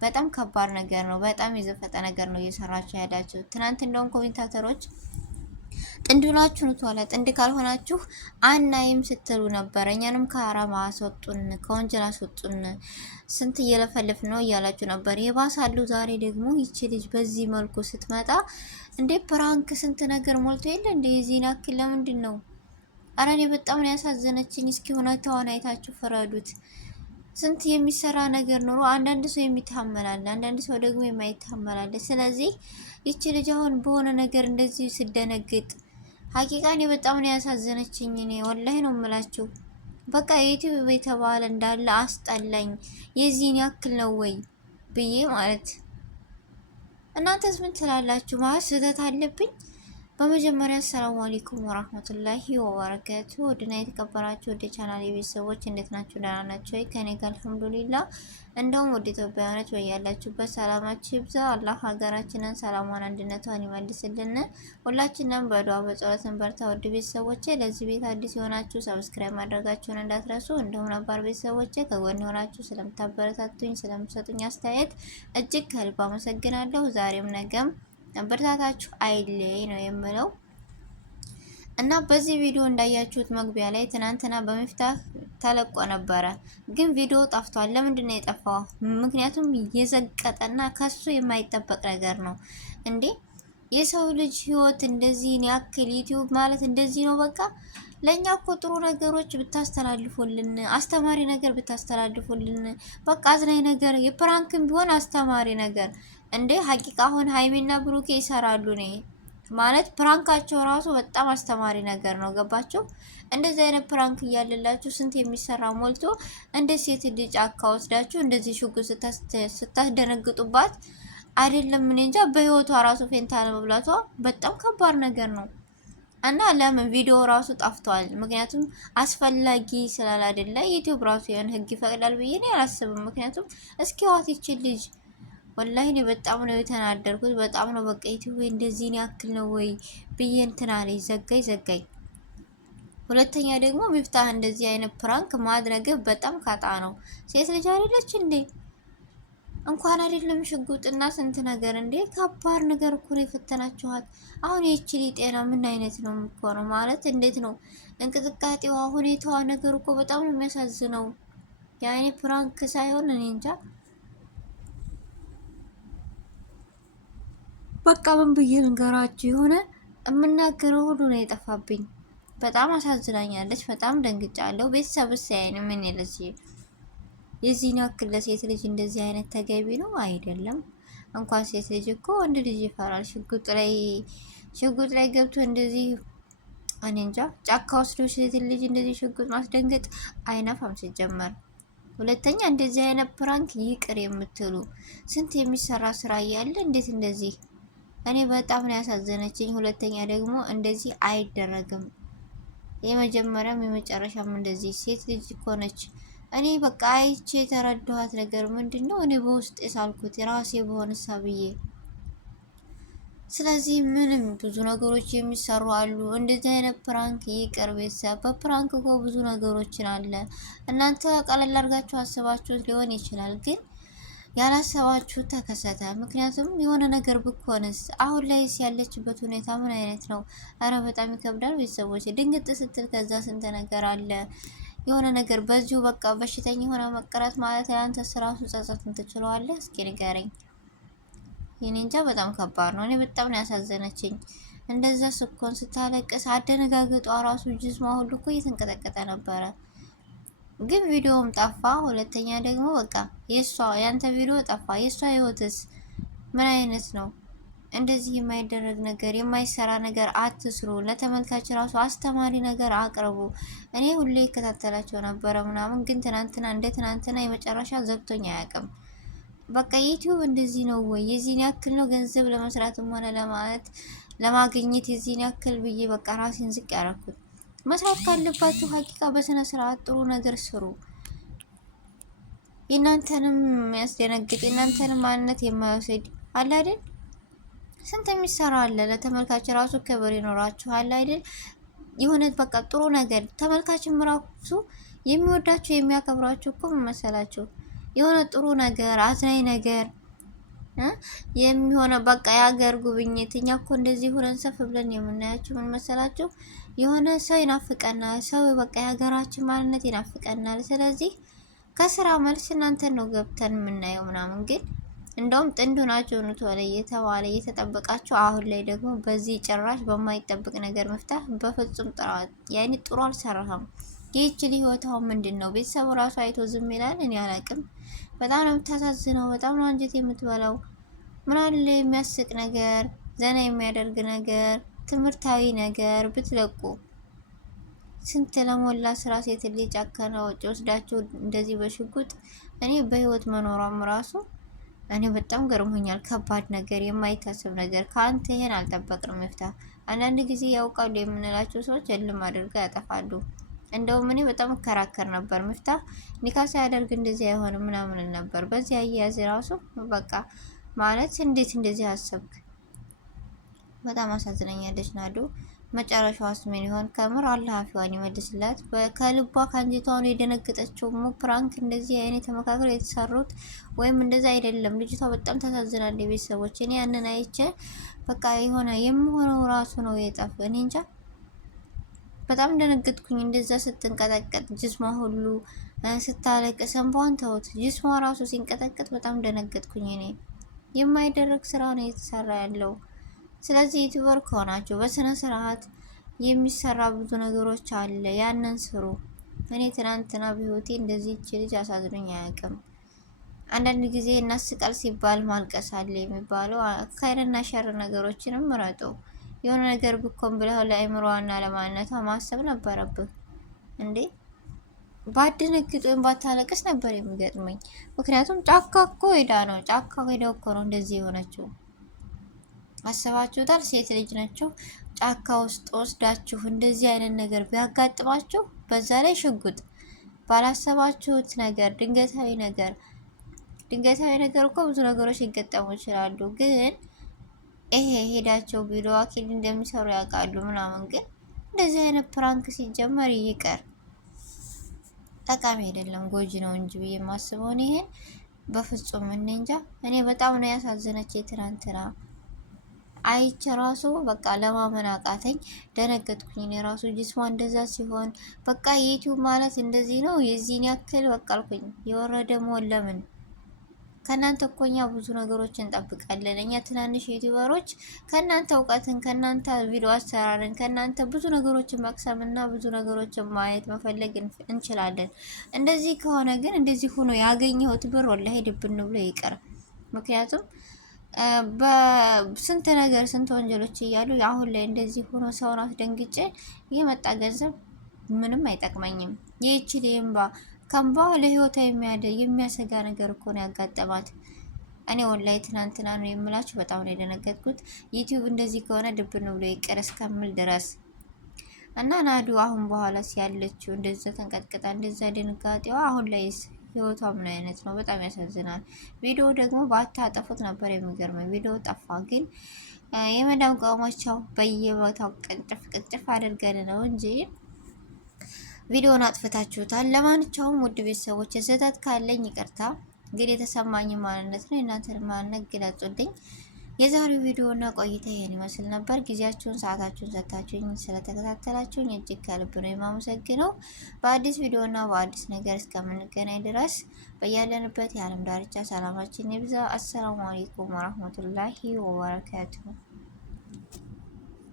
በጣም ከባድ ነገር ነው። በጣም የዘፈጠ ነገር ነው እየሰራችሁ ያላችሁ። ትናንት እንደውም ኮሜንታተሮች ጥንድ ሆናችሁ ነው ተዋላ ጥንድ ካልሆናችሁ አናይም ስትሉ ነበር። እኛንም ከአራማ አስወጡን፣ ከወንጀል አስወጡን፣ ስንት እየለፈልፍ ነው እያላችሁ ነበር። የባሳሉ ዛሬ ደግሞ ይቺ ልጅ በዚህ መልኩ ስትመጣ እንዴ ፕራንክ ስንት ነገር ሞልቶ የለ እንዴ የዚህን ያክል ለምንድን ነው? አረ እኔ በጣም ነው ያሳዘነችኝ። እስኪ ሁኔታዋን አይታችሁ ፍረዱት። ስንት የሚሰራ ነገር ኑሮ አንዳንድ ሰው የሚታመላል፣ አንዳንድ ሰው ደግሞ የማይታመላል። ስለዚህ ይቺ ልጅ አሁን በሆነ ነገር እንደዚህ ስደነግጥ ሀቂቃ እኔ በጣም ነው ያሳዘነችኝ። እኔ ወላሂ ነው የምላችሁ። በቃ ዩቲዩብ የተባለ እንዳለ አስጠላኝ። የዚህን ያክል ነው ወይ ብዬ ማለት። እናንተስ ምን ትላላችሁ? ማለት ስህተት አለብኝ? በመጀመሪያ አሰላሙ አለይኩም ወራህመቱላሂ ወበረካቱ። ወድና የተከበራችሁ ወደ ቻናል ቤተሰቦች እንዴት ናችሁ? ደህና ናችሁ ወይ? ከኔ ጋር አልሐምዱሊላህ። እንደውም ወደ ኢትዮጵያውያኖች በያላችሁበት ሰላማችሁ ይብዛ። አላህ ሀገራችንን ሰላሟን አንድነቷን ይመልስልን። ሁላችንም በዱዓ በጸሎት እንበርታ። ወደ ቤተሰቦቼ ለዚህ ቤት አዲስ የሆናችሁ ሰብስክራይብ ማድረጋችሁን እንዳትረሱ። እንደውም ነባር ቤተሰቦቼ ከጎን ሆናችሁ ስለምታበረታቱኝ ስለምትሰጡኝ አስተያየት እጅግ ከልብ አመሰግናለሁ። ዛሬም ነገም በርታታችሁ አይለይ ነው የምለው። እና በዚህ ቪዲዮ እንዳያችሁት መግቢያ ላይ ትናንትና በመፍታህ ተለቆ ነበረ፣ ግን ቪዲዮ ጠፍቷል። ለምንድን ነው የጠፋው? ምክንያቱም የዘቀጠና ከሱ የማይጠበቅ ነገር ነው እንዴ። የሰው ልጅ ህይወት እንደዚህ ያክል ዩቲዩብ ማለት እንደዚህ ነው። በቃ ለኛ እኮ ጥሩ ነገሮች ብታስተላልፉልን፣ አስተማሪ ነገር ብታስተላልፉልን፣ በቃ አዝናኝ ነገር የፕራንክም ቢሆን አስተማሪ ነገር እንዴ ሀቂቃ አሁን ሀይሚና ብሩኬ ይሰራሉ ነው ማለት ፕራንካቸው ራሱ በጣም አስተማሪ ነገር ነው። ገባችሁ? እንደዚህ አይነት ፕራንክ እያለላችሁ ስንት የሚሰራ ሞልቶ እንደ ሴት ልጅ ጫካ ወስዳችሁ እንደዚህ ሽጉጥ ስታስደነግጡባት አይደለም እኔ እንጃ በህይወቷ ራሱ ፌንታ ለመብላቷ በጣም ከባድ ነገር ነው። እና ለምን ቪዲዮ ራሱ ጠፍቷል? ምክንያቱም አስፈላጊ ስላላደለ ዩቲዩብ ራሱ የሆነ ህግ ይፈቅዳል ብዬ ነው አላስብም። ምክንያቱም እስኪ ዋት ይችል ልጅ ወላሂ እኔ በጣም ነው የተናደርኩት። በጣም ነው በቃ ዩቲዩብ እንደዚህ ያክል ነው ወይ ብዬ እንትን አለኝ። ዘጋኝ። ሁለተኛ ደግሞ ሚፍታህ እንደዚህ አይነት ፕራንክ ማድረግ በጣም ካጣ ነው። ሴት ልጅ አይደለች እንዴ? እንኳን አይደለም ሽጉጥና ስንት ነገር እንዴ ከባድ ነገር እኮ ነው የፈተናችኋት። አሁን የችሊ ጤና ምን አይነት ነው እኮ ነው ማለት እንዴት ነው እንቅጥቃጤዋ፣ ሁኔታዋ ነገር እኮ በጣም ነው የሚያሳዝነው። ያኔ ፕራንክ ሳይሆን እኔ እንጃ በቃ ምን ብዬ ልንገራችሁ፣ የሆነ የምናገረው ሁሉ ነው የጠፋብኝ። በጣም አሳዝናኛለች። በጣም ደንግጫለሁ። ቤተሰብ ሳይን ምን ይለስ የዚህን ያክል ለሴት ልጅ እንደዚህ አይነት ተገቢ ነው አይደለም። እንኳን ሴት ልጅ እኮ ወንድ ልጅ ይፈራል። ሽጉጥ ላይ ገብቶ እንደዚህ እኔ እንጃ ጫካ ወስዶ ሴት ልጅ እንደዚህ ሽጉጥ ማስደንገጥ አይነፋም ሲጀመር። ሁለተኛ እንደዚህ አይነት ፕራንክ ይቅር የምትሉ ስንት የሚሰራ ስራ እያለ እንዴት እንደዚህ እኔ በጣም ነው ያሳዘነችኝ። ሁለተኛ ደግሞ እንደዚህ አይደረግም። የመጀመሪያም የመጨረሻም እንደዚህ ሴት ልጅ ኮነች። እኔ በቃ አይቼ የተረዳኋት ነገር ምንድነው እኔ በውስጥ የሳልኩት የራሴ በሆነ ሳብዬ። ስለዚህ ምንም ብዙ ነገሮች የሚሰሩ አሉ። እንደዚህ አይነት ፕራንክ ይቅር ቤተሰብ። በፕራንክ እኮ ብዙ ነገሮችን አለ። እናንተ ቀለል አድርጋችሁ አስባችሁት ሊሆን ይችላል ግን ያላሰባችሁ ተከሰተ። ምክንያቱም የሆነ ነገር ብኮንስ አሁን ላይስ ያለችበት ሁኔታ ምን አይነት ነው? አረ በጣም ይከብዳል ቤተሰቦች። ድንግጥ ስትል ከዛ ስንት ነገር አለ። የሆነ ነገር በዚሁ በቃ በሽተኛ የሆነ መቀረት ማለት ያንተ ስራሱ ጸጸትን ትችላለህ? እስኪ ንገረኝ። የኔ እንጃ በጣም ከባድ ነው። እኔ በጣም ነው ያሳዘነችኝ። እንደዛ ስኮን ስታለቅስ አደነጋገጧ ራሱ ጅስማ ሁሉ እኮ እየተንቀጠቀጠ ነበረ። ግን ቪዲዮም ጠፋ። ሁለተኛ ደግሞ በቃ ያንተ ቪዲዮ ጠፋ። የሷ ህይወትስ ምን አይነት ነው? እንደዚህ የማይደረግ ነገር የማይሰራ ነገር አትስሩ። ለተመልካች ራሱ አስተማሪ ነገር አቅርቡ። እኔ ሁሌ ይከታተላቸው ነበረ ምናምን፣ ግን ትናንትና የመጨረሻ ዘግቶኝ አያውቅም። በቃ ዩቲዩብ እንደዚህ ነው ወይ? የዚህን ያክል ነው ገንዘብ ለመስራትም ሆነ ለማግኘት የዚህን ያክል ብዬ በቃ ራሴን ዝቅ ያደረኩት። መስራት ካለባችሁ ሀቂቃ በስነ ስርዓት ጥሩ ነገር ስሩ። የእናንተንም የሚያስደነግጥ የእናንተንም ማንነት የማይወስድ አለ አይደል? ስንት የሚሰራ አለ። ለተመልካች ራሱ ክብር ይኖራችኋል አይደል? የሆነ በቃ ጥሩ ነገር ተመልካችም ራሱ የሚወዳችሁ የሚያከብራችሁ እኮ ምን መሰላችሁ? የሆነ ጥሩ ነገር አዝናኝ ነገር የሚሆነ በቃ የሀገር ጉብኝት። እኛ እኮ እንደዚህ ሆነን ሰፍ ብለን የምናያችሁ ምን መሰላችሁ? የሆነ ሰው ይናፍቀናል። ሰው በቃ የሀገራችን ማንነት ይናፍቀናል። ስለዚህ ከስራ መልስ እናንተን ነው ገብተን የምናየው ምናምን። ግን እንደውም ጥንዱ ናቸው ኑቶለ እየተባለ እየተጠበቃችሁ፣ አሁን ላይ ደግሞ በዚህ ጭራሽ በማይጠብቅ ነገር መፍታት በፍጹም ጥራት ያኔ ጥሩ አልሰራህም። ይህች ህይወታው ምንድን ነው? ቤተሰቡ ራሱ አይቶ ዝም ይላል? እኔ አላቅም። በጣም ነው የምታሳዝነው። በጣም ነው አንጀት የምትበላው። ምን አለ የሚያስቅ ነገር፣ ዘና የሚያደርግ ነገር፣ ትምህርታዊ ነገር ብትለቁ። ስንት ለሞላ ስራ ሴት ልጅ ጫካ ነው ወጪ ወስዳችሁ እንደዚህ በሽጉጥ። እኔ በህይወት መኖሯም ራሱ እኔ በጣም ገርሞኛል። ከባድ ነገር፣ የማይታሰብ ነገር። ከአንተ ይሄን አልጠበቅንም። ይፍታ። አንዳንድ ጊዜ ያውቃሉ የምንላቸው ሰዎች እልም አድርገው ያጠፋሉ። እንደውም እኔ በጣም እከራከር ነበር። ሚፍታህ ኒካ ሲያደርግ እንደዚህ አይሆንም ምናምን ነበር። በዚህ አያያዝ ራሱ በቃ ማለት እንዴት እንደዚህ አሰብክ? በጣም አሳዝነኛለች ናዱ። መጨረሻዋስ ምን ይሆን? ከምር አላህ አፊዋን ይመልስላት። ከልቧ ከአንጀቷ ነው የደነገጠችው። ፕራንክ እንደዚህ አይነት ተመካክረው የተሰሩት ወይም እንደዛ አይደለም። ልጅቷ በጣም ታሳዝናለች። ቤተሰቦች እኔ ያንን አይቼ በቃ የሆነ የምሆነው ራሱ ነው የጠፍ እኔ እንጃ በጣም ደነገጥኩኝ። እንደዛ ስትንቀጠቀጥ ጅስሟ ሁሉ ስታለቅስ እንባን ተውት፣ ጅስሟ ራሱ ሲንቀጠቀጥ በጣም ደነገጥኩኝ። እኔ የማይደረግ ስራ ነው እየተሰራ ያለው። ስለዚህ ዩቲዩበር ከሆናችሁ በስነ ስርዓት የሚሰራ ብዙ ነገሮች አለ፣ ያንን ስሩ። እኔ ትናንትና በህይወቴ እንደዚህ ልጅ አሳዝኖኝ አያውቅም። አንዳንድ ጊዜ እናስቃል ሲባል ማልቀስ አለ የሚባለው። ካይረና ሸር ነገሮችንም ምረጡ። የሆነ ነገር ብኮን ብለው ለአእምሮዋና ለማንነቷ ማሰብ ነበረብህ እንዴ። ባደነግጥ ወይም ባታለቅስ ነበር የሚገጥመኝ። ምክንያቱም ጫካ እኮ ሄዳ ነው፣ ጫካ ሄደው እኮ ነው እንደዚህ የሆነችው። አሰባችሁታል? ሴት ልጅ ነችው። ጫካ ውስጥ ወስዳችሁ እንደዚህ አይነት ነገር ቢያጋጥማችሁ፣ በዛ ላይ ሽጉጥ፣ ባላሰባችሁት ነገር ድንገታዊ ነገር እኮ ብዙ ነገሮች ሊገጠሙ ይችላሉ። ግን ይሄ ሄዳቸው ቪዲዮ አኪል እንደሚሰሩ ያውቃሉ ምናምን። ግን እንደዚህ አይነት ፕራንክ ሲጀመር ይቀር፣ ጠቃሚ አይደለም፣ ጎጂ ነው እንጂ ብዬ የማስበው ይሄን በፍጹም እኔ እንጃ። እኔ በጣም ነው ያሳዘነች። ትናንትና አይቼ ራሱ በቃ ለማመን አቃተኝ፣ ደነገጥኩኝ። እኔ ራሱ ጅስሟ እንደዛ ሲሆን በቃ ዩቲዩብ ማለት እንደዚህ ነው የዚህን ያክል በቃ አልኩኝ። የወረደ መሆን ለምን? ከእናንተ እኮ እኛ ብዙ ነገሮችን እንጠብቃለን። እኛ ትናንሽ ዩቲዩበሮች ከእናንተ እውቀትን፣ ከእናንተ ቪዲዮ አሰራርን፣ ከእናንተ ብዙ ነገሮችን መቅሰምና ብዙ ነገሮችን ማየት መፈለግ እንችላለን። እንደዚህ ከሆነ ግን እንደዚህ ሆኖ ያገኘሁት ብር ወላሂ ድብን ብሎ ይቀር። ምክንያቱም በስንት ነገር ስንት ወንጀሎች እያሉ አሁን ላይ እንደዚህ ሆኖ ሰውን አስደንግጬ የመጣ ገንዘብ ምንም አይጠቅመኝም። ይህቺ እምባ ከምባ ለህይወቷ የሚያሰጋ ነገር እኮ ነው ያጋጠማት። እኔ ወላሂ ትናንትና ነው የምላችሁ በጣም ነው የደነገጥኩት። ዩቲዩብ እንደዚህ ከሆነ ድብን ብሎ ይቀር እስከምል ድረስ እና ናዱ አሁን በኋላ ሲያለችው እንደዛ ተንቀጥቅጣ እንደዛ ድንጋጤዋ አሁን ላይ ህይወቷ ምን አይነት ነው? በጣም ያሳዝናል። ቪዲዮ ደግሞ ባታጠፉት ነበር የሚገርመኝ። ቪዲዮ ጠፋ፣ ግን የመዳም ቀሞቻው በየቦታው ቅንጭፍ አድርገን ነው እንጂ ቪዲዮን አጥፍታችሁታል። ለማንኛውም ውድ ቤተሰቦች ስህተት ካለኝ ይቅርታ። እንግዲህ የተሰማኝ ማንነት ነው፣ የእናንተን ማንነት ግለጹልኝ። የዛሬው ቪዲዮና ቆይታ ይሄን ይመስል ነበር። ጊዜያችሁን ሰዓታችሁን ሰጥታችሁኝ ስለተከታተላችሁኝ እጅግ ከልብ ነው የማመሰግነው። በአዲስ ቪዲዮና በአዲስ ነገር እስከምንገናኝ ድረስ በያለንበት የዓለም ዳርቻ ሰላማችን ይብዛ። አሰላሙ አለይኩም ወራህመቱላሂ ወበረካቱሁ።